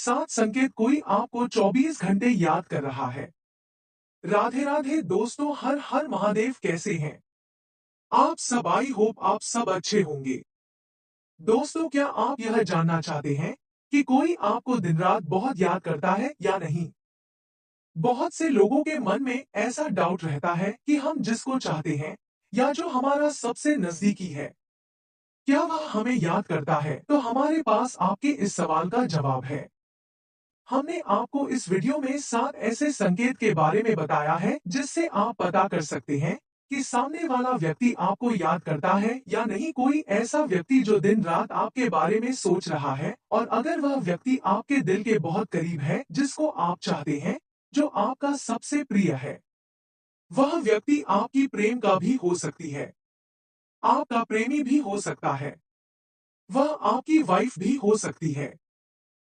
सात संकेत कोई आपको 24 घंटे याद कर रहा है। राधे राधे दोस्तों, हर हर महादेव। कैसे हैं आप सब? आई होप आप सब अच्छे होंगे। दोस्तों, क्या आप यह जानना चाहते हैं कि कोई आपको दिन रात बहुत याद करता है या नहीं? बहुत से लोगों के मन में ऐसा डाउट रहता है कि हम जिसको चाहते हैं या जो हमारा सबसे नजदीकी है, क्या वह हमें याद करता है? तो हमारे पास आपके इस सवाल का जवाब है। हमने आपको इस वीडियो में 7 ऐसे संकेत के बारे में बताया है जिससे आप पता कर सकते हैं कि सामने वाला व्यक्ति आपको याद करता है या नहीं। कोई ऐसा व्यक्ति जो दिन रात आपके बारे में सोच रहा है, और अगर वह व्यक्ति आपके दिल के बहुत करीब है, जिसको आप चाहते हैं, जो आपका सबसे प्रिय है, वह व्यक्ति आपकी प्रेम का भी हो सकती है, आपका प्रेमी भी हो सकता है, वह आपकी वाइफ भी हो सकती है,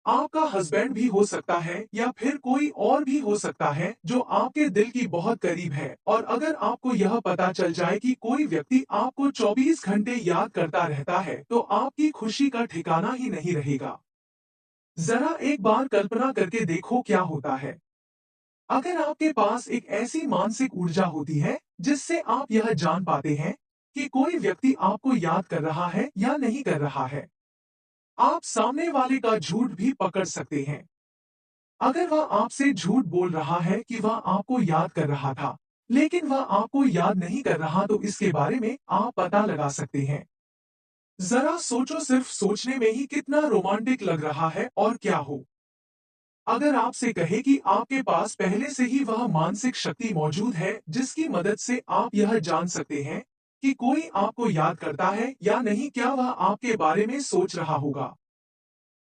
आपका हस्बैंड भी हो सकता है, या फिर कोई और भी हो सकता है जो आपके दिल की बहुत करीब है। और अगर आपको यह पता चल जाए कि कोई व्यक्ति आपको 24 घंटे याद करता रहता है, तो आपकी खुशी का ठिकाना ही नहीं रहेगा। जरा एक बार कल्पना करके देखो क्या होता है अगर आपके पास एक ऐसी मानसिक ऊर्जा होती है जिससे आप यह जान पाते हैं कि कोई व्यक्ति आपको याद कर रहा है या नहीं कर रहा है। आप सामने वाले का झूठ भी पकड़ सकते हैं। अगर वह आपसे झूठ बोल रहा है कि वह आपको याद कर रहा था, लेकिन वह आपको याद नहीं कर रहा, तो इसके बारे में आप पता लगा सकते हैं। जरा सोचो, सिर्फ सोचने में ही कितना रोमांटिक लग रहा है। और क्या हो अगर आपसे कहे कि आपके पास पहले से ही वह मानसिक शक्ति मौजूद है जिसकी मदद से आप यह जान सकते हैं कि कोई आपको याद करता है या नहीं। क्या वह आपके बारे में सोच रहा होगा?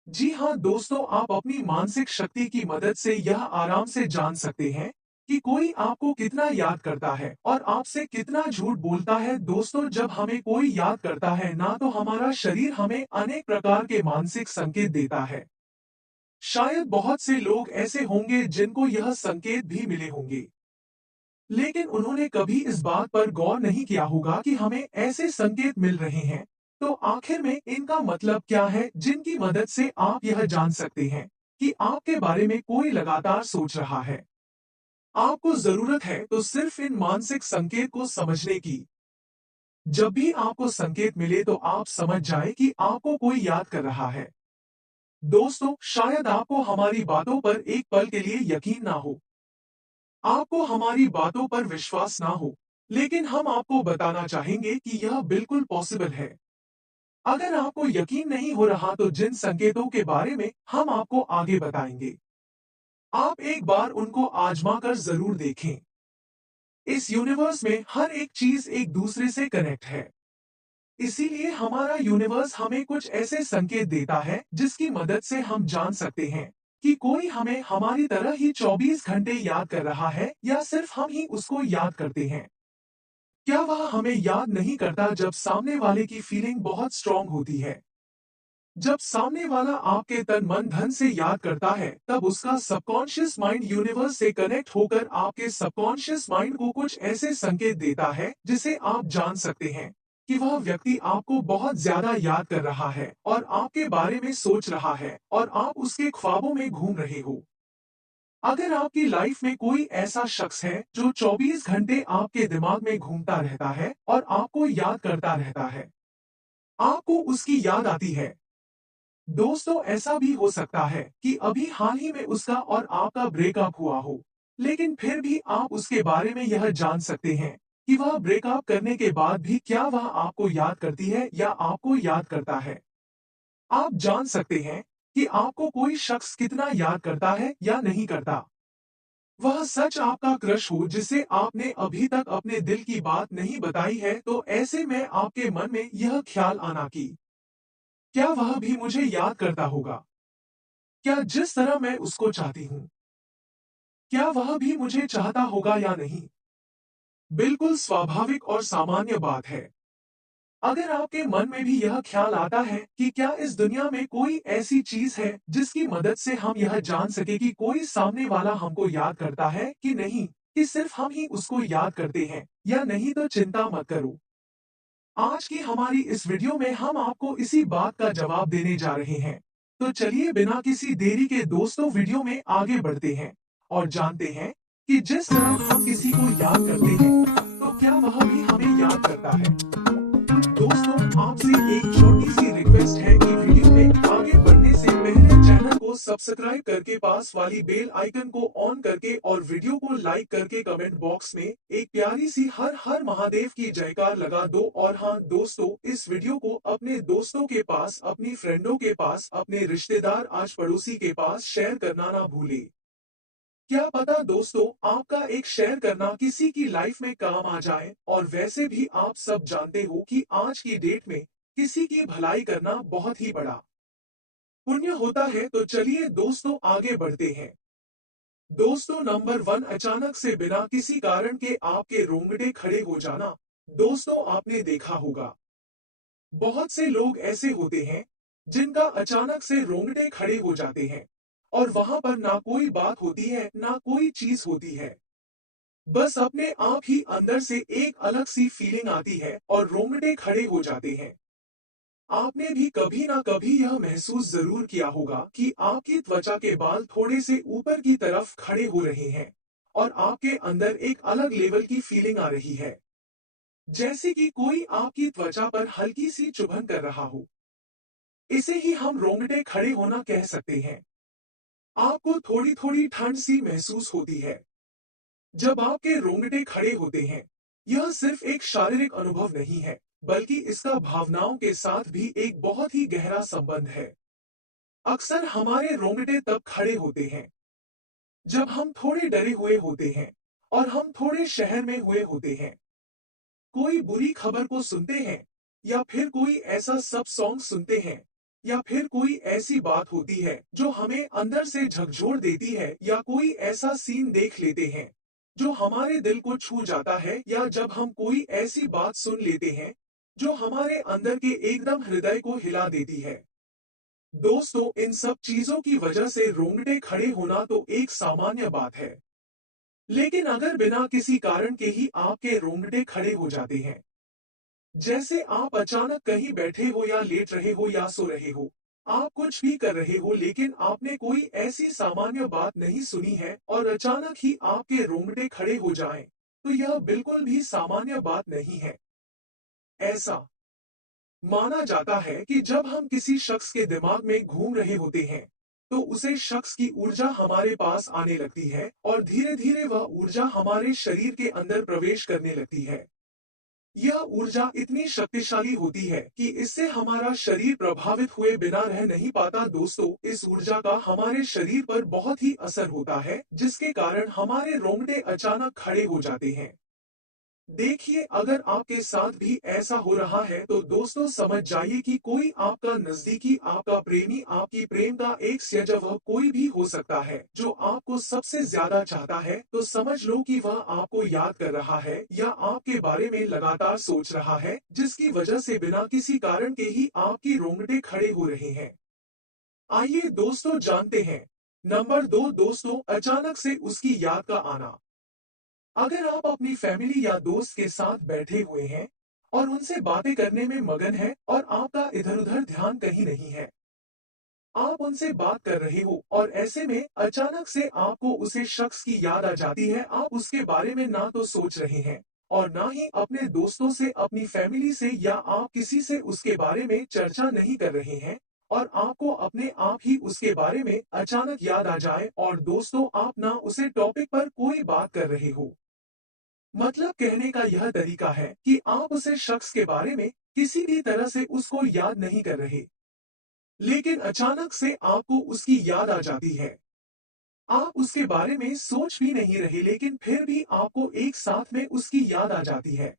जी हाँ दोस्तों, आप अपनी मानसिक शक्ति की मदद से यह आराम से जान सकते हैं कि कोई आपको कितना याद करता है और आपसे कितना झूठ बोलता है। दोस्तों, जब हमें कोई याद करता है ना, तो हमारा शरीर हमें अनेक प्रकार के मानसिक संकेत देता है। शायद बहुत से लोग ऐसे होंगे जिनको यह संकेत भी मिले होंगे, लेकिन उन्होंने कभी इस बात पर गौर नहीं किया होगा कि हमें ऐसे संकेत मिल रहे हैं। तो आखिर में इनका मतलब क्या है, जिनकी मदद से आप यह जान सकते हैं कि आपके बारे में कोई लगातार सोच रहा है? आपको जरूरत है तो सिर्फ इन मानसिक संकेत को समझने की। जब भी आपको संकेत मिले तो आप समझ जाएं कि आपको कोई याद कर रहा है। दोस्तों, शायद आपको हमारी बातों पर एक पल के लिए यकीन ना हो, आपको हमारी बातों पर विश्वास ना हो, लेकिन हम आपको बताना चाहेंगे कि यह बिल्कुल पॉसिबल है। अगर आपको यकीन नहीं हो रहा, तो जिन संकेतों के बारे में हम आपको आगे बताएंगे, आप एक बार उनको आजमा कर जरूर देखें। इस यूनिवर्स में हर एक चीज एक दूसरे से कनेक्ट है। इसीलिए हमारा यूनिवर्स हमें कुछ ऐसे संकेत देता है जिसकी मदद से हम जान सकते हैं कि कोई हमें हमारी तरह ही 24 घंटे याद कर रहा है, या सिर्फ हम ही उसको याद करते हैं। क्या वह हमें याद नहीं करता जब सामने वाले की फीलिंग बहुत स्ट्रांग होती है? जब सामने वाला आपके तन मन धन से याद करता है, तब उसका सबकॉन्शियस माइंड यूनिवर्स से कनेक्ट होकर आपके सबकॉन्शियस माइंड को कुछ ऐसे संकेत देता है जिसे आप जान सकते हैं कि वह व्यक्ति आपको बहुत ज्यादा याद कर रहा है और आपके बारे में सोच रहा है, और आप उसके ख्वाबों में घूम रहे हो। अगर आपकी लाइफ में कोई ऐसा शख्स है जो 24 घंटे आपके दिमाग में घूमता रहता है और आपको याद करता रहता है, आपको उसकी याद आती है। दोस्तों, ऐसा भी हो सकता है कि अभी हाल ही में उसका और आपका ब्रेकअप हुआ हो, लेकिन फिर भी आप उसके बारे में यह जान सकते हैं कि वह ब्रेकअप करने के बाद भी क्या वह आपको याद करती है या आपको याद करता है। आप जान सकते हैं कि आपको कोई शख्स कितना याद करता है या नहीं करता। वह सच आपका क्रश हो जिसे आपने अभी तक अपने दिल की बात नहीं बताई है, तो ऐसे में आपके मन में यह ख्याल आना कि क्या वह भी मुझे याद करता होगा? क्या जिस तरह मैं उसको चाहती हूँ, क्या वह भी मुझे चाहता होगा या नहीं? बिल्कुल स्वाभाविक और सामान्य बात है। अगर आपके मन में भी यह ख्याल आता है कि क्या इस दुनिया में कोई ऐसी चीज है जिसकी मदद से हम यह जान सके कि कोई सामने वाला हमको याद करता है कि नहीं, कि सिर्फ हम ही उसको याद करते हैं या नहीं, तो चिंता मत करो। आज की हमारी इस वीडियो में हम आपको इसी बात का जवाब देने जा रहे हैं। तो चलिए बिना किसी देरी के दोस्तों वीडियो में आगे बढ़ते हैं और जानते हैं कि जिस तरह हम किसी को याद करते हैं, तो क्या वह भी हमें याद करता है। दोस्तों, आपसे एक छोटी सी रिक्वेस्ट है कि वीडियो में आगे बढ़ने से पहले चैनल को सब्सक्राइब करके पास वाली बेल आइकन को ऑन करके और वीडियो को लाइक करके कमेंट बॉक्स में एक प्यारी सी हर हर महादेव की जयकार लगा दो। और हाँ दोस्तों, इस वीडियो को अपने दोस्तों के पास, अपनी फ्रेंडों के पास, अपने रिश्तेदार आज पड़ोसी के पास शेयर करना ना भूले। क्या पता दोस्तों, आपका एक शेयर करना किसी की लाइफ में काम आ जाए। और वैसे भी आप सब जानते हो कि आज की डेट में किसी की भलाई करना बहुत ही बड़ा पुण्य होता है। तो चलिए दोस्तों आगे बढ़ते हैं। दोस्तों, नंबर 1, अचानक से बिना किसी कारण के आपके रोंगटे खड़े हो जाना। दोस्तों, आपने देखा होगा बहुत से लोग ऐसे होते हैं जिनका अचानक से रोंगटे खड़े हो जाते हैं और वहां पर ना कोई बात होती है, ना कोई चीज होती है। बस अपने आप ही अंदर से एक अलग सी फीलिंग आती है और रोंगटे खड़े हो जाते हैं। आपने भी कभी ना कभी यह महसूस जरूर किया होगा कि आपकी त्वचा के बाल थोड़े से ऊपर की तरफ खड़े हो रहे हैं और आपके अंदर एक अलग लेवल की फीलिंग आ रही है, जैसे कि कोई आपकी त्वचा पर हल्की सी चुभन कर रहा हो। इसे ही हम रोंगटे खड़े होना कह सकते हैं। आपको थोड़ी थोड़ी ठंड सी महसूस होती है जब आपके रोंगटे खड़े होते हैं। यह सिर्फ एक शारीरिक अनुभव नहीं है, बल्कि इसका भावनाओं के साथ भी एक बहुत ही गहरा संबंध है। अक्सर हमारे रोंगटे तब खड़े होते हैं जब हम थोड़े डरे हुए होते हैं और हम थोड़े शहर में हुए होते हैं। कोई बुरी खबर को सुनते हैं, या फिर कोई ऐसा सब सॉन्ग सुनते हैं, या फिर कोई ऐसी बात होती है जो हमें अंदर से झकझोर देती है, या कोई ऐसा सीन देख लेते हैं जो हमारे दिल को छू जाता है, या जब हम कोई ऐसी बात सुन लेते हैं जो हमारे अंदर के एकदम हृदय को हिला देती है। दोस्तों, इन सब चीजों की वजह से रोंगटे खड़े होना तो एक सामान्य बात है, लेकिन अगर बिना किसी कारण के ही आपके रोंगटे खड़े हो जाते हैं, जैसे आप अचानक कहीं बैठे हो या लेट रहे हो या सो रहे हो, आप कुछ भी कर रहे हो लेकिन आपने कोई ऐसी सामान्य बात नहीं सुनी है और अचानक ही आपके रोंगटे खड़े हो जाएं, तो यह बिल्कुल भी सामान्य बात नहीं है। ऐसा माना जाता है कि जब हम किसी शख्स के दिमाग में घूम रहे होते हैं, तो उसे शख्स की ऊर्जा हमारे पास आने लगती है और धीरे धीरे वह ऊर्जा हमारे शरीर के अंदर प्रवेश करने लगती है। यह ऊर्जा इतनी शक्तिशाली होती है कि इससे हमारा शरीर प्रभावित हुए बिना रह नहीं पाता। दोस्तों, इस ऊर्जा का हमारे शरीर पर बहुत ही असर होता है, जिसके कारण हमारे रोंगटे अचानक खड़े हो जाते हैं। देखिए, अगर आपके साथ भी ऐसा हो रहा है तो दोस्तों समझ जाइए कि कोई आपका नजदीकी, आपका प्रेमी, आपकी प्रेम का एक सजग, वह कोई भी हो सकता है जो आपको सबसे ज्यादा चाहता है। तो समझ लो कि वह आपको याद कर रहा है या आपके बारे में लगातार सोच रहा है, जिसकी वजह से बिना किसी कारण के ही आपकी रोंगटे खड़े हो रहे हैं। आइए दोस्तों जानते हैं। नंबर 2 दोस्तों, अचानक से उसकी याद का आना। अगर आप अपनी फैमिली या दोस्त के साथ बैठे हुए हैं और उनसे बातें करने में मगन हैं और आपका इधर-उधर ध्यान कहीं नहीं है, आप उनसे बात कर रहे हो और ऐसे में अचानक से आपको उसे शख्स की याद आ जाती है। आप उसके बारे में ना तो सोच रहे हैं और ना ही अपने दोस्तों से, अपनी फैमिली से या आप किसी से उसके बारे में चर्चा नहीं कर रहे हैं, और आपको अपने आप ही उसके बारे में अचानक याद आ जाए और दोस्तों आप ना उसे टॉपिक पर कोई बात कर रहे हो। मतलब कहने का यह तरीका है कि आप उसे शख्स के बारे में किसी भी तरह से उसको याद नहीं कर रहे, लेकिन अचानक से आपको उसकी याद आ जाती है। आप उसके बारे में सोच भी नहीं रहे, लेकिन फिर भी आपको एक साथ में उसकी याद आ जाती है।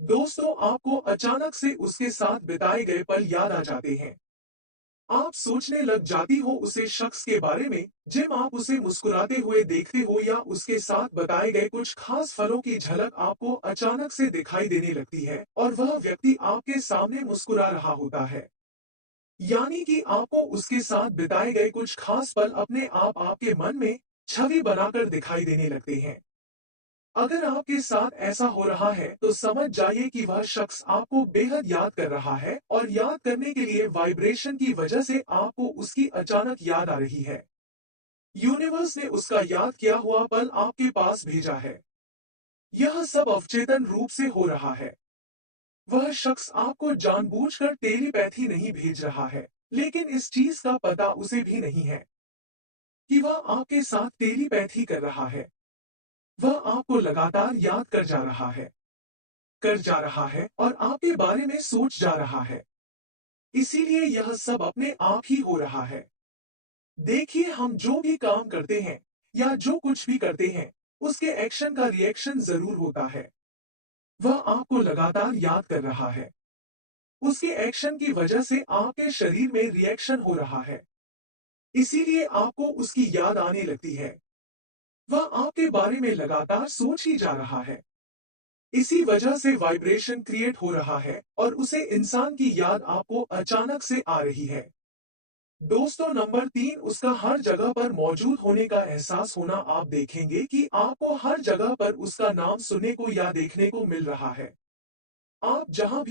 दोस्तों, आपको अचानक से उसके साथ बिताए गए पल याद आ जाते हैं। आप सोचने लग जाती हो उसे शख्स के बारे में, जब आप उसे मुस्कुराते हुए देखते हो या उसके साथ बताए गए कुछ खास फलों की झलक आपको अचानक से दिखाई देने लगती है और वह व्यक्ति आपके सामने मुस्कुरा रहा होता है। यानी कि आपको उसके साथ बिताए गए कुछ खास पल अपने आप आपके मन में छवि बनाकर दिखाई देने लगते हैं। अगर आपके साथ ऐसा हो रहा है तो समझ जाइए कि वह शख्स आपको बेहद याद कर रहा है और याद करने के लिए वाइब्रेशन की वजह से आपको उसकी अचानक याद आ रही है। यूनिवर्स ने उसका याद किया हुआ पल आपके पास भेजा है। यह सब अवचेतन रूप से हो रहा है। वह शख्स आपको जानबूझकर टेलीपैथी नहीं भेज रहा है, लेकिन इस चीज का पता उसे भी नहीं है कि वह आपके साथ टेलीपैथी कर रहा है। वह आपको लगातार याद कर जा रहा है और आपके बारे में सोच जा रहा है। इसीलिए यह सब अपने आप ही हो रहा है। देखिए, हम जो भी काम करते हैं या जो कुछ भी करते हैं, उसके एक्शन का रिएक्शन जरूर होता है। वह आपको लगातार याद कर रहा है। उसके एक्शन की वजह से आपके शरीर में रिएक्शन हो रहा है। इसीलिए आपको उसकी याद आने लगती है। वह आपके बारे में लगातार सोच ही जा रहा है। इसी वजह से वाइब्रेशन क्रिएट हो रहा है और उसे इंसान की याद आपको अचानक से आ रही है। दोस्तों, नंबर 3, उसका हर जगह पर मौजूद होने का एहसास होना। आप देखेंगे कि आपको हर जगह पर उसका नाम सुनने को या देखने को मिल रहा है। आप जहां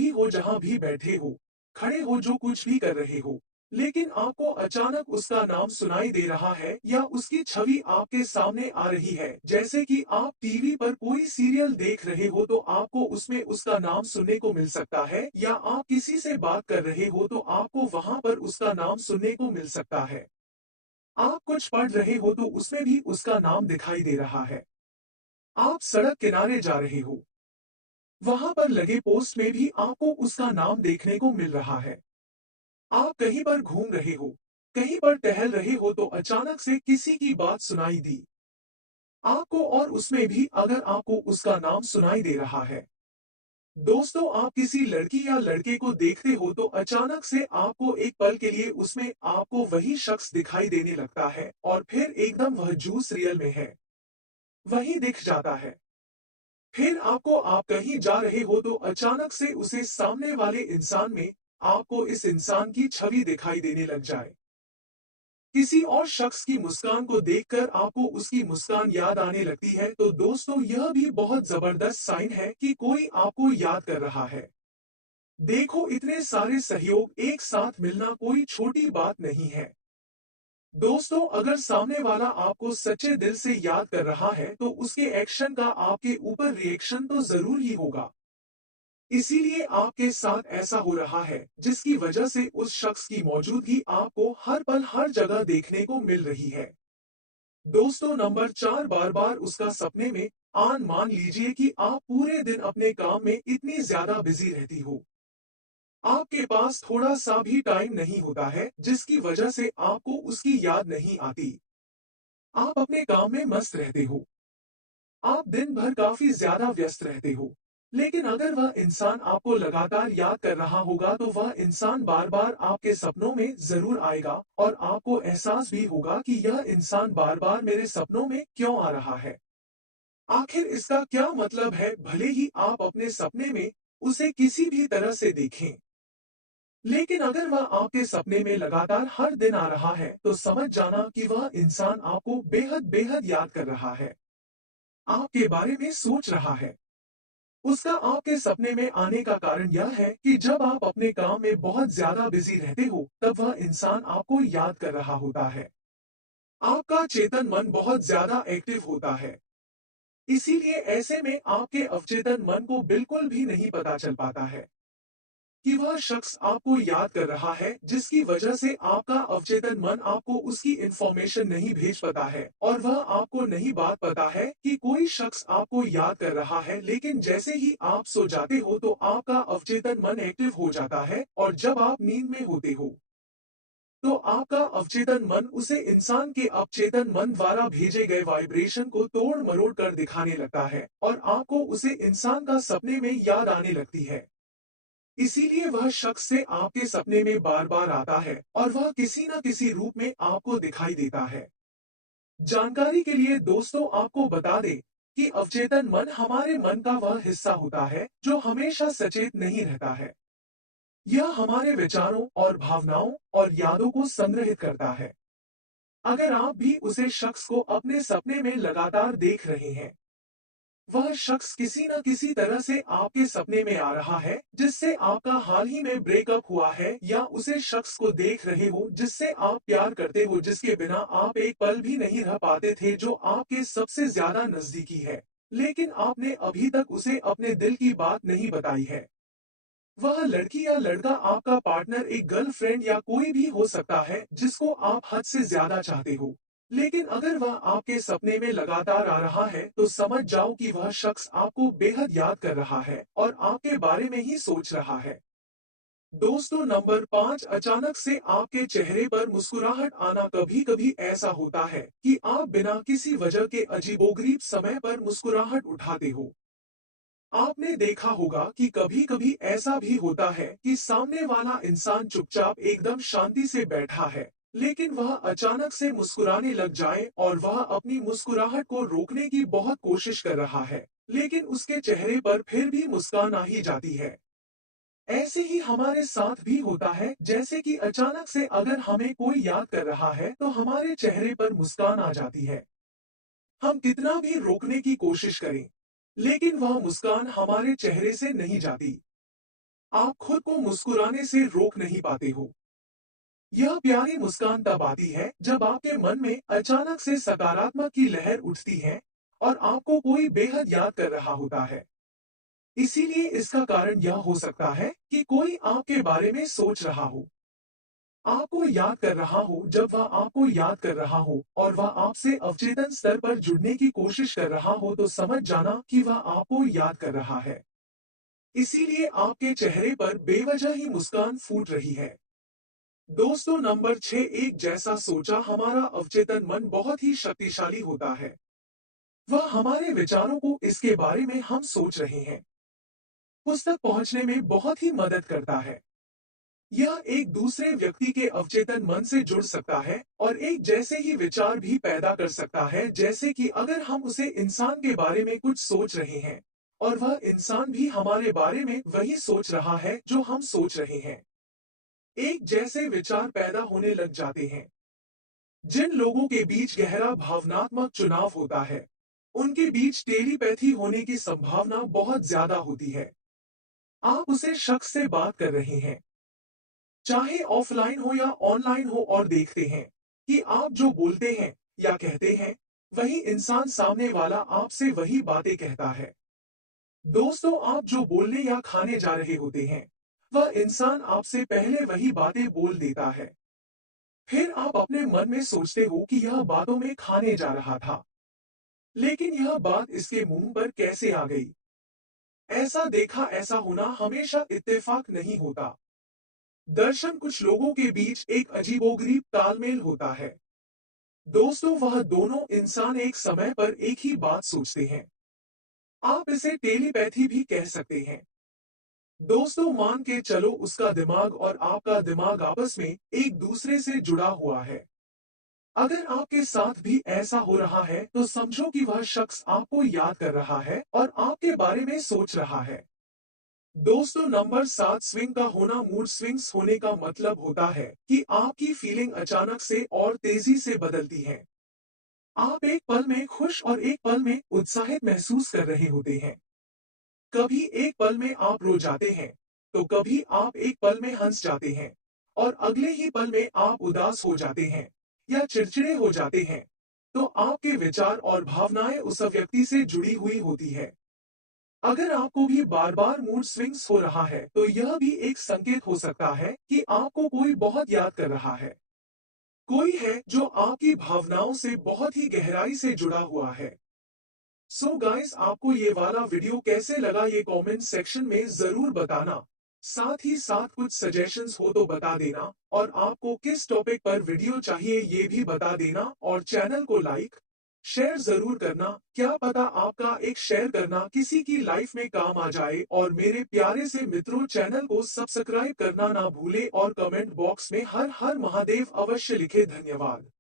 भी बैठे हो, खड़े हो, जो कुछ भी कर रहे हो, लेकिन आपको अचानक उसका नाम सुनाई दे रहा है या उसकी छवि आपके सामने आ रही है। जैसे कि आप टीवी पर कोई सीरियल देख रहे हो तो आपको उसमें उसका नाम सुनने को मिल सकता है, या आप किसी से बात कर रहे हो तो आपको वहां पर उसका नाम सुनने को मिल सकता है। आप कुछ पढ़ रहे हो तो उसमें भी उसका नाम दिखाई दे रहा है। आप सड़क किनारे जा रहे हो, वहां पर लगे पोस्ट में भी आपको उसका नाम देखने को मिल रहा है। आप कहीं पर घूम रहे हो, कहीं पर टहल रहे हो तो अचानक से किसी की बात सुनाई दी आपको, और उसमें भी अगर आपको उसका नाम सुनाई दे रहा है। दोस्तों, आप किसी लड़की या लड़के को देखते हो तो अचानक से आपको एक पल के लिए उसमें आपको वही शख्स दिखाई देने लगता है और फिर एकदम वह जूस रियल में है, वही दिख जाता है। फिर आपको आप कहीं जा रहे हो तो अचानक से उसे सामने वाले इंसान में आपको इस इंसान की छवि दिखाई देने लग जाए। किसी और शख्स की मुस्कान को देखकर आपको उसकी मुस्कान याद आने लगती है तो दोस्तों, यह भी बहुत जबरदस्त साइन है कि कोई आपको याद कर रहा है। देखो, इतने सारे सहयोग एक साथ मिलना कोई छोटी बात नहीं है। दोस्तों, अगर सामने वाला आपको सच्चे दिल से याद कर रहा है तो उसके एक्शन का आपके ऊपर रिएक्शन तो जरूर ही होगा। इसीलिए आपके साथ ऐसा हो रहा है, जिसकी वजह से उस शख्स की मौजूदगी आपको हर पल हर जगह देखने को मिल रही है। दोस्तों, नंबर 4, बार बार उसका सपने में मान लीजिए कि आप पूरे दिन अपने काम में इतनी ज्यादा बिजी रहती हो, आपके पास थोड़ा सा भी टाइम नहीं होता है, जिसकी वजह से आपको उसकी याद नहीं आती। आप अपने काम में मस्त रहते हो, आप दिन भर काफी ज्यादा व्यस्त रहते हो, लेकिन अगर वह इंसान आपको लगातार याद कर रहा होगा तो वह इंसान बार बार आपके सपनों में जरूर आएगा और आपको एहसास भी होगा कि यह इंसान बार बार मेरे सपनों में क्यों आ रहा है। आखिर इसका क्या मतलब है? भले ही आप अपने सपने में उसे किसी भी तरह से देखें, लेकिन अगर वह आपके सपने में लगातार हर दिन आ रहा है तो समझ जाना कि वह इंसान आपको बेहद बेहद याद कर रहा है, आपके बारे में सोच रहा है। उसका आपके सपने में आने का कारण यह है कि जब आप अपने काम में बहुत ज्यादा बिजी रहते हो तब वह इंसान आपको याद कर रहा होता है। आपका चेतन मन बहुत ज्यादा एक्टिव होता है, इसीलिए ऐसे में आपके अवचेतन मन को बिल्कुल भी नहीं पता चल पाता है कि वह शख्स आपको याद कर रहा है, जिसकी वजह से आपका अवचेतन मन आपको उसकी इंफॉर्मेशन नहीं भेज पाता है और वह आपको नहीं बात पता है कि कोई शख्स आपको याद कर रहा है। लेकिन जैसे ही आप सो जाते हो तो आपका अवचेतन मन एक्टिव हो जाता है और जब आप नींद में होते हो तो आपका अवचेतन मन उसे इंसान के अवचेतन मन द्वारा भेजे गए वाइब्रेशन को तोड़ मरोड़ कर दिखाने लगता है और आपको उसे इंसान का सपने में याद आने लगती है। इसीलिए वह शख्स से आपके सपने में बार बार आता है और वह किसी न किसी रूप में आपको दिखाई देता है। जानकारी के लिए दोस्तों, आपको बता दें कि अवचेतन मन हमारे मन का वह हिस्सा होता है जो हमेशा सचेत नहीं रहता है। यह हमारे विचारों और भावनाओं और यादों को संग्रहित करता है। अगर आप भी उसे शख्स को अपने सपने में लगातार देख रहे हैं वह शख्स किसी न किसी तरह से आपके सपने में आ रहा है, जिससे आपका हाल ही में ब्रेकअप हुआ है, या उसे शख्स को देख रहे हो जिससे आप प्यार करते हो, जिसके बिना आप एक पल भी नहीं रह पाते थे, जो आपके सबसे ज्यादा नजदीकी है, लेकिन आपने अभी तक उसे अपने दिल की बात नहीं बताई है। वह लड़की या लड़का आपका पार्टनर, एक गर्लफ्रेंड या कोई भी हो सकता है जिसको आप हद से ज्यादा चाहते हो। लेकिन अगर वह आपके सपने में लगातार आ रहा है, तो समझ जाओ कि वह शख्स आपको बेहद याद कर रहा है और आपके बारे में ही सोच रहा है। दोस्तों, नंबर 5, अचानक से आपके चेहरे पर मुस्कुराहट आना। कभी कभी ऐसा होता है कि आप बिना किसी वजह के अजीबोगरीब समय पर मुस्कुराहट उठाते हो। आपने देखा होगा कि कभी-कभी ऐसा भी होता है कि सामने वाला इंसान चुपचाप एकदम शांति से बैठा है, लेकिन वह अचानक से मुस्कुराने लग जाए और वह अपनी मुस्कुराहट को रोकने की बहुत कोशिश कर रहा है, लेकिन उसके चेहरे पर फिर भी मुस्कान आ ही जाती है। ऐसे ही हमारे साथ भी होता है, जैसे कि अचानक से अगर हमें कोई याद कर रहा है, तो हमारे चेहरे पर मुस्कान आ जाती है। हम कितना भी रोकने की कोशिश करें, लेकिन वह मुस्कान हमारे चेहरे से नहीं जाती। आप खुद को मुस्कुराने से रोक नहीं पाते हो। यह प्यारी मुस्कान तब आती है जब आपके मन में अचानक से सकारात्मक की लहर उठती है और आपको कोई बेहद याद कर रहा होता है। इसीलिए इसका कारण यह हो सकता है कि कोई आपके बारे में सोच रहा हो, आपको याद कर रहा हो। जब वह आपको याद कर रहा हो और वह आपसे अवचेतन स्तर पर जुड़ने की कोशिश कर रहा हो, तो समझ जाना कि वह आपको याद कर रहा है। इसीलिए आपके चेहरे पर बेवजह ही मुस्कान फूट रही है। दोस्तों, नंबर 6, एक जैसा सोचा। हमारा अवचेतन मन बहुत ही शक्तिशाली होता है। वह हमारे विचारों को, इसके बारे में हम सोच रहे हैं, उस तक पहुंचने में बहुत ही मदद करता है। यह एक दूसरे व्यक्ति के अवचेतन मन से जुड़ सकता है और एक जैसे ही विचार भी पैदा कर सकता है। जैसे कि अगर हम उसे इंसान के बारे में कुछ सोच रहे हैं और वह इंसान भी हमारे बारे में वही सोच रहा है जो हम सोच रहे हैं, एक जैसे विचार पैदा होने लग जाते हैं। जिन लोगों के बीच गहरा भावनात्मक चुनाव होता है, उनके बीच टेलीपैथी होने की संभावना बहुत ज्यादा होती है। आप उसे शख्स से बात कर रहे हैं, चाहे ऑफलाइन हो या ऑनलाइन हो, और देखते हैं कि आप जो बोलते हैं या कहते हैं, वही इंसान सामने वाला आपसे वही बातें कहता है। दोस्तों, आप जो बोलने या खाने जा रहे होते हैं, वह इंसान आपसे पहले वही बातें बोल देता है। फिर आप अपने मन में सोचते हो कि यह बातों में खाने जा रहा था, लेकिन यह बात इसके मुंह पर कैसे आ गई। ऐसा देखा ऐसा होना हमेशा इत्तेफाक नहीं होता। दर्शन, कुछ लोगों के बीच एक अजीबोगरीब तालमेल होता है। दोस्तों, वह दोनों इंसान एक समय पर एक ही बात सोचते हैं। आप इसे टेलीपैथी भी कह सकते हैं। दोस्तों, मान के चलो उसका दिमाग और आपका दिमाग आपस में एक दूसरे से जुड़ा हुआ है। अगर आपके साथ भी ऐसा हो रहा है, तो समझो कि वह शख्स आपको याद कर रहा है और आपके बारे में सोच रहा है। दोस्तों, नंबर 7, स्विंग का होना। मूड स्विंग्स होने का मतलब होता है कि आपकी फीलिंग अचानक से और तेजी से बदलती है। आप एक पल में खुश और एक पल में उत्साहित महसूस कर रहे होते हैं। कभी एक पल में आप रो जाते हैं, तो कभी आप एक पल में हंस जाते हैं और अगले ही पल में आप उदास हो जाते हैं या चिड़चिड़े हो जाते हैं। तो आपके विचार और भावनाएं उस व्यक्ति से जुड़ी हुई होती है। अगर आपको भी बार बार मूड स्विंग्स हो रहा है, तो यह भी एक संकेत हो सकता है कि आपको कोई बहुत याद कर रहा है। कोई है जो आपकी भावनाओं से बहुत ही गहराई से जुड़ा हुआ है। सो गाइस, आपको ये वाला वीडियो कैसे लगा, ये कमेंट सेक्शन में जरूर बताना। साथ ही साथ कुछ सजेशंस हो तो बता देना, और आपको किस टॉपिक पर वीडियो चाहिए ये भी बता देना, और चैनल को लाइक शेयर जरूर करना। क्या पता आपका एक शेयर करना किसी की लाइफ में काम आ जाए। और मेरे प्यारे से मित्रों, चैनल को सब्सक्राइब करना ना भूले और कमेंट बॉक्स में हर हर महादेव अवश्य लिखे। धन्यवाद।